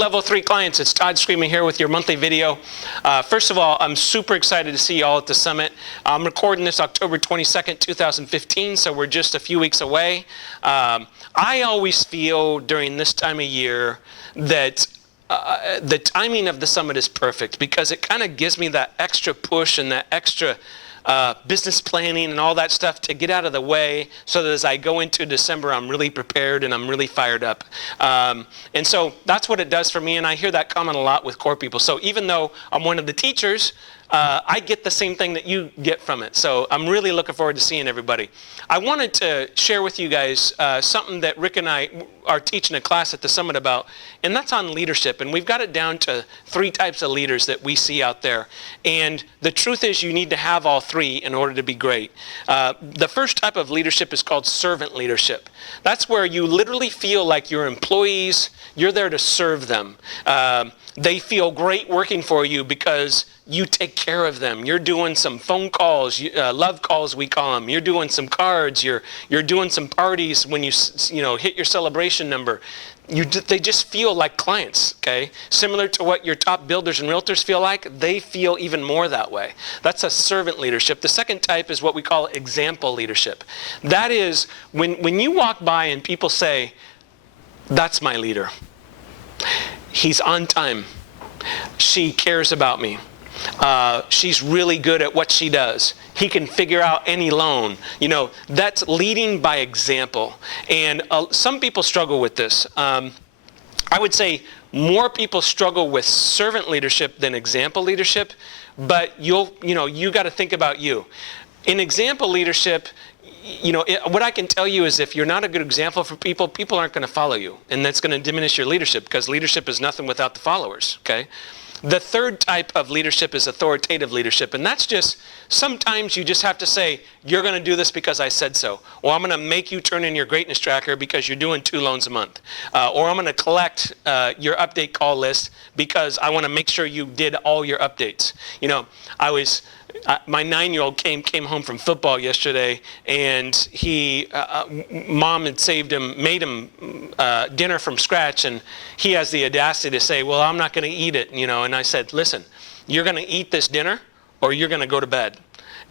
Level 3 clients, it's Todd Screaming here with your monthly video. First of all, I'm super excited to see you all at the summit. I'm recording this October 22nd, 2015, so we're just a few weeks away. I always feel during this time of year that the timing of the summit is perfect because it kind of gives me that extra push and that extra business planning and all that stuff to get out of the way so that as I go into December, I'm really prepared and I'm really fired up. And so that's what it does for me, and I hear that comment a lot with core people. So even though I'm one of the teachers, I get the same thing that you get from it. So I'm really looking forward to seeing everybody. I wanted to share with you guys something that Rick and I are teaching a class at the summit about, and that's on leadership. And we've got it down to 3 types of leaders that we see out there. And the truth is you need to have all 3 in order to be great. The first type of leadership is called servant leadership. That's where you literally feel like your employees, you're there to serve them. They feel great working for you because you take care of them. You're doing some phone calls, love calls we call them. You're doing some cards. You're doing some parties when you hit your celebration number. They just feel like clients, okay? Similar to what your top builders and realtors feel like, they feel even more that way. That's a servant leadership. The second type is what we call example leadership. That is when you walk by and people say, "That's my leader. He's on time. She cares about me. She's really good at what she does. He can figure out any loan." That's leading by example. And some people struggle with this. I would say more people struggle with servant leadership than example leadership, but you got to think about you. In example leadership, what I can tell you is if you're not a good example for people, people aren't going to follow you. And that's going to diminish your leadership because leadership is nothing without the followers, okay? The third type of leadership is authoritative leadership. And that's just, sometimes you just have to say, "You're going to do this because I said so." Or "I'm going to make you turn in your greatness tracker because you're doing 2 loans a month." Or "I'm going to collect your update call list because I want to make sure you did all your updates." My 9-year-old came home from football yesterday, and mom had made him dinner from scratch, and he has the audacity to say, "Well, I'm not going to eat it," and I said, "Listen, you're going to eat this dinner or you're going to go to bed.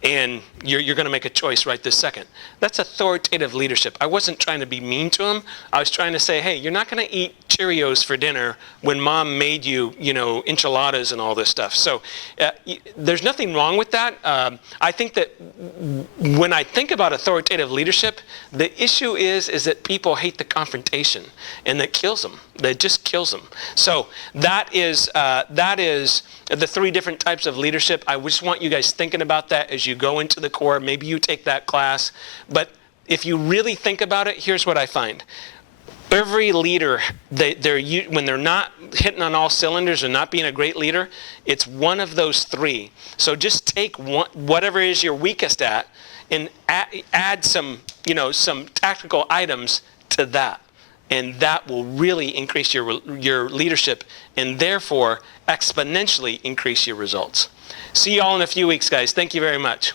And you're going to make a choice right this second." That's authoritative leadership. I wasn't trying to be mean to him. I was trying to say, hey, you're not going to eat Cheerios for dinner when mom made you, enchiladas and all this stuff. So there's nothing wrong with that. I think that when I think about authoritative leadership, the issue is that people hate the confrontation, and that kills them. That just kills them. So that is the 3 different types of leadership. I just want you guys thinking about that as you go into the core. Maybe you take that class. But if you really think about it, here's what I find. Every leader, when they're not hitting on all cylinders or not being a great leader, it's one of those 3. So just take whatever is your weakest at and add some tactical items to that. And that will really increase your leadership and therefore exponentially increase your results. See you all in a few weeks, guys. Thank you very much.